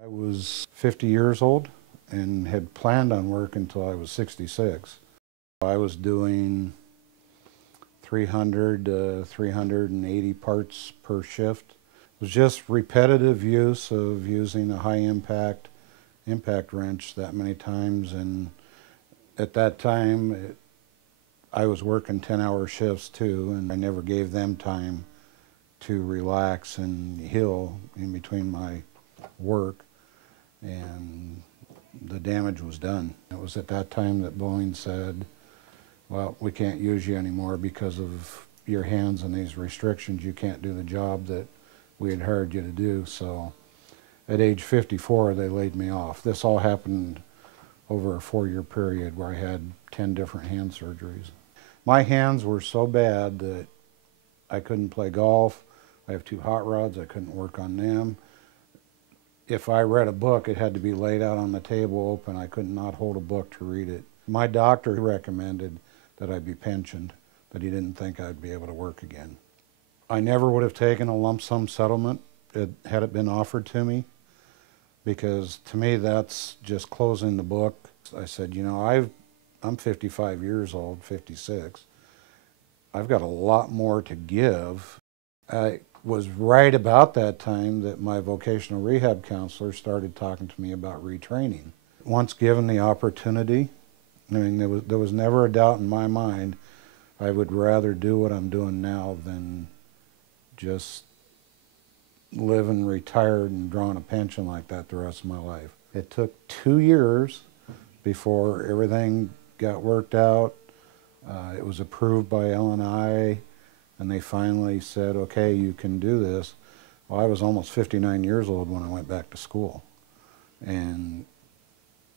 I was 50 years old and had planned on working until I was 66. I was doing 300 to 380 parts per shift. It was just repetitive use of using a high impact wrench that many times, and at that time I was working 10-hour shifts too, and I never gave them time to relax and heal in between my work, and the damage was done. It was at that time that Boeing said, well, we can't use you anymore because of your hands and these restrictions. You can't do the job that we had hired you to do. So at age 54, they laid me off. This all happened over a 4-year period where I had 10 different hand surgeries. My hands were so bad that I couldn't play golf. I have 2 hot rods. I couldn't work on them. If I read a book, it had to be laid out on the table open. I could not hold a book to read it. My doctor recommended that I be pensioned, but he didn't think I'd be able to work again. I never would have taken a lump sum settlement had it been offered to me, because to me that's just closing the book. I said, you know, I'm 55 years old, 56. I've got a lot more to give. I was right about that time that my vocational rehab counselor started talking to me about retraining. Once given the opportunity, I mean, there was never a doubt in my mind, I would rather do what I'm doing now than just living retired and drawing a pension like that the rest of my life. It took 2 years before everything got worked out. It was approved by L&I, and they finally said, okay, you can do this. Well, I was almost 59 years old when I went back to school. And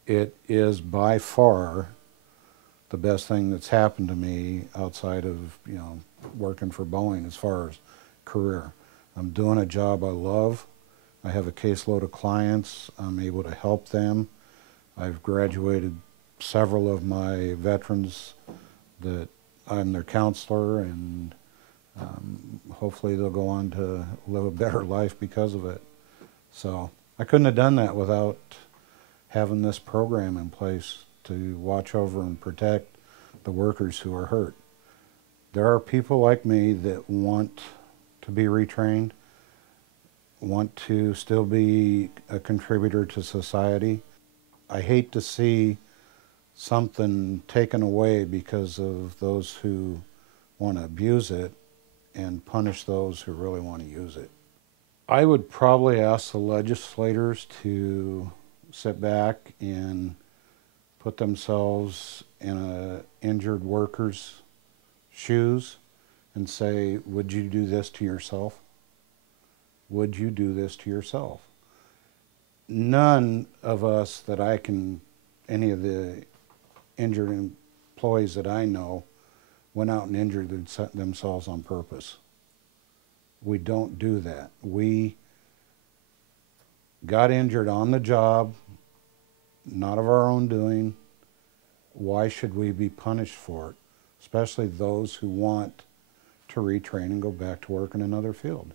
it is by far the best thing that's happened to me outside of, you know, working for Boeing as far as career. I'm doing a job I love. I have a caseload of clients. I'm able to help them. I've graduated several of my veterans that I'm their counselor, and hopefully they'll go on to live a better life because of it. So I couldn't have done that without having this program in place to watch over and protect the workers who are hurt. There are people like me that want to be retrained, want to still be a contributor to society. I hate to see something taken away because of those who want to abuse it and punish those who really want to use it. I would probably ask the legislators to sit back and put themselves in an injured worker's shoes and say, would you do this to yourself? Would you do this to yourself? None of us any of the injured employees that I know went out and injured themselves on purpose. We don't do that. We got injured on the job, not of our own doing. Why should we be punished for it? Especially those who want to retrain and go back to work in another field.